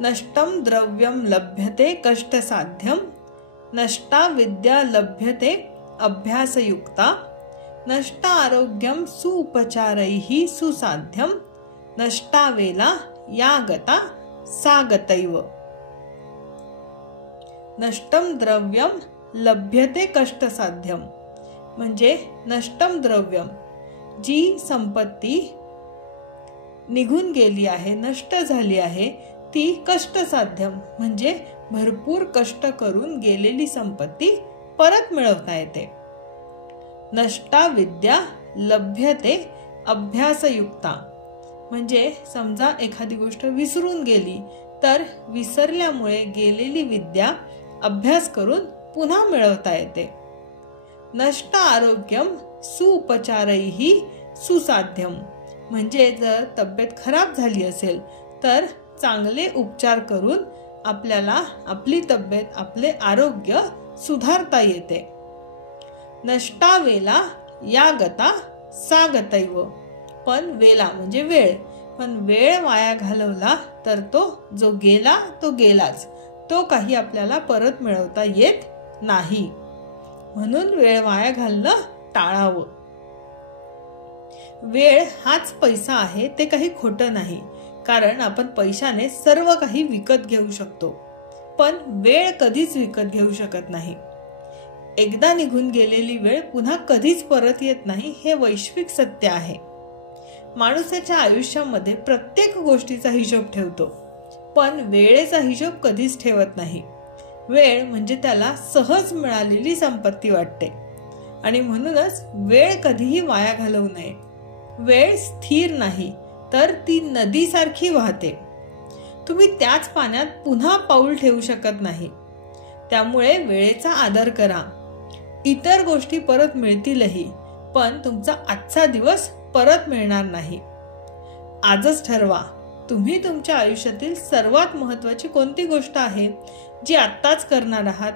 नष्टं द्रव्यं लभ्यते कष्टसाध्यं, नष्टा विद्या लभ्यते अभ्यासयुक्ता, नष्ट आरोग्यं सुउपचारैः सुसाध्यं, नष्टा वेला या गता सा गतैव। नष्टम द्रव्यम लभ्यते कष्टसाध्यम म्हणजे नष्टम द्रव्यम, जी संपत्ती निघून गेली आहे, नष्ट झाली आहे, ती कष्टसाध्यम म्हणजे भरपूर कष्ट करून गेलेली संपत्ती परत मिळवता येते। नष्टा विद्या लभ्यते अभ्यासयुक्ता म्हणजे समजा एखादी गोष्ट विसरून गेली तर विसरल्यामुळे गेलेली विद्या अभ्यास करून पुन्हा मिळवता येते। नष्ट आरोग्यम सुउपचारैः सुसाध्यम म्हणजे जर तब्येत खराब झाली असेल तर चांगले उपचार करून आपल्याला आपली तब्येत, आपले आरोग्य सुधारता येते। नष्टा वेला या गता सा गतैव पण वेला म्हणजे वेळ, पण वेळ वाया घालवला तर तो जो गेला तो गेलाच, तो काही आपल्याला परत मिळवता येत नाही, म्हणून वेळ वाया घालणं टाळावं। वेळ हाच पैसा आहे, ते काही खोटं नाही, कारण आपण पैशाने सर्व काही विकत घेऊ शकतो, पण वेळ कधीच विकत घेऊ शकत नाही। एकदा निघून गेलेली वेळ पुन्हा कधीच परत येत नाही, हे वैश्विक सत्य आहे। माणसाच्या आयुष्यामध्ये प्रत्येक गोष्टीचा हिशोब ठेवतो, पण वेळेचा हिशोब कधीच ठेवत नाही। वेळ म्हणजे त्याला सहज मिळालेली संपत्ती वाटते आणि म्हणूनच वेळ कधीही वाया घालवू नये। वेळ स्थिर नाही तर ती नदीसारखी वाहते, तुम्ही त्याच पाण्यात पुन्हा पाऊल ठेवू शकत नाही, त्यामुळे वेळेचा आदर करा। इतर गोष्टी परत मिळतीलही, पण तुमचा आजचा दिवस परत मिळणार नाही। आजच ठरवा तुम्ही तुमच्या आयुष्यातील सर्वात महत्त्वाची कोणती गोष्ट आहे जी आत्ताच करणार आहात।